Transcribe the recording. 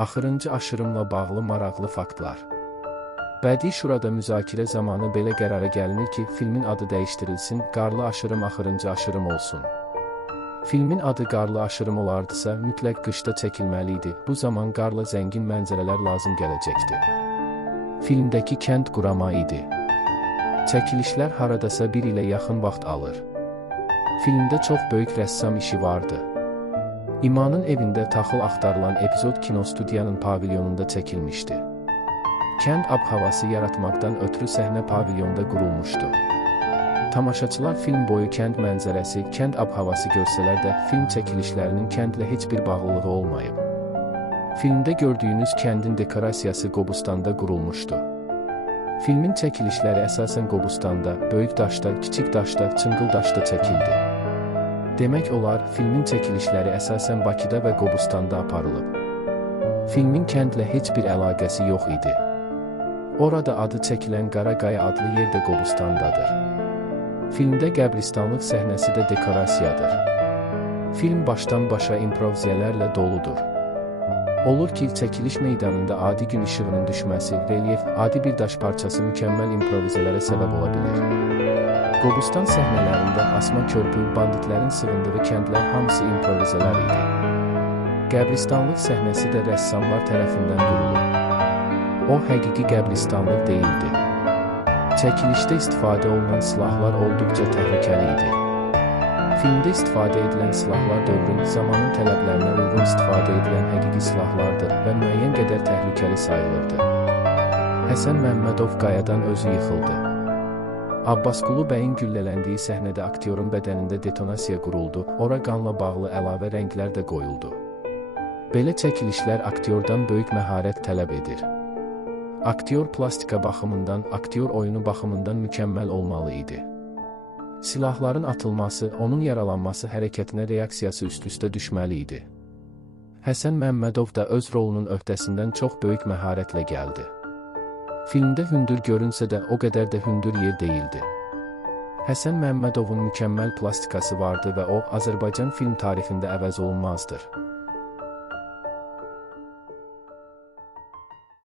Axırıncı aşırımla bağlı maraqlı faktlar. Bədii şurada müzakirə zamanı belə qərara gəlinir ki, filmin adı dəyişdirilsin, Qarlı Aşırım Axırıncı Aşırım olsun. Filmin adı Qarlı Aşırım olardısa, mütləq qışda çəkilməli idi. Bu zaman qarla zəngin mənzərələr lazım gələcəkdi. Filmdəki kənd qurama idi. Çəkilişlər haradasa bir ilə yaxın vaxt alır. Filmdə çox böyük rəssam işi vardı. İmanın evində taxıl axtarılan epizod kinostudiyanın pavilyonunda çəkilmişdi. Kənd ab-havası yaratmaqdan ötürü səhnə pavilyonda qurulmuşdu. Tamaşaçılar film boyu kənd mənzərəsi, kənd ab-havası görsələr də film çəkilişlərinin kəndlə heç bir bağlılığı olmayıb. Filmdə gördüyünüz kəndin dekorasiyası Qobustanda qurulmuşdu. Filmin çəkilişləri əsasən Qobustanda, Böyük Daşda, Kiçik Daşda, Çıngıldaşda çəkildi. Demək olar, filmin çəkilişləri əsasən Bakıda və Qobustanda aparılıb. Filmin kəndlə heç bir əlaqəsi yox idi. Orada adı çəkilən Qaraqaya adlı yer də Qobustandadır. Filmdə qəbristanlıq səhnəsi də dekorasiyadır. Film başdan başa improvizələrlə doludur. Olur ki, çəkiliş meydanında adi gün işığının düşməsi, relyef, adi bir daş parçası mükəmməl improvizələrə səbəb ola bilir. Qobustan səhnələrində asma körpü, banditlərin sığındığı kəndlər hamısı improvizələr idi. Qəbristanlıq səhnəsi də rəssamlar tərəfindən qurulur. O, həqiqi qəbristanlıq deyildi. Çəkilişdə istifadə olunan silahlar olduqca təhlükəli idi. Filmdə istifadə edilən silahlar dövrün, zamanın tələblərinə uyğun istifadə edilən həqiqi silahlardır və müəyyən qədər təhlükəli sayılırdı. Həsən Məmmədov qayadan özü yıxıldı. Abbasqulu bəyin güllələndiyi səhnədə aktyorun bədənində detonasiya quruldu, ora qanla bağlı əlavə rənglər də qoyuldu. Belə çəkilişlər aktyordan böyük məharət tələb edir. Aktyor plastika baxımından, aktyor oyunu baxımından mükəmməl olmalı idi. Silahların atılması, onun yaralanması hərəkətinə reaksiyası üst-üstə düşməli idi. Həsən Məmmədov da öz rolunun öhdəsindən çox böyük məharətlə gəldi. Filmdə hündür görünsə də o qədər də hündür yer deyildi. Həsən Məmmədovun mükəmməl plastikası vardı və o, Azərbaycan film tarixində əvəz olunmazdır.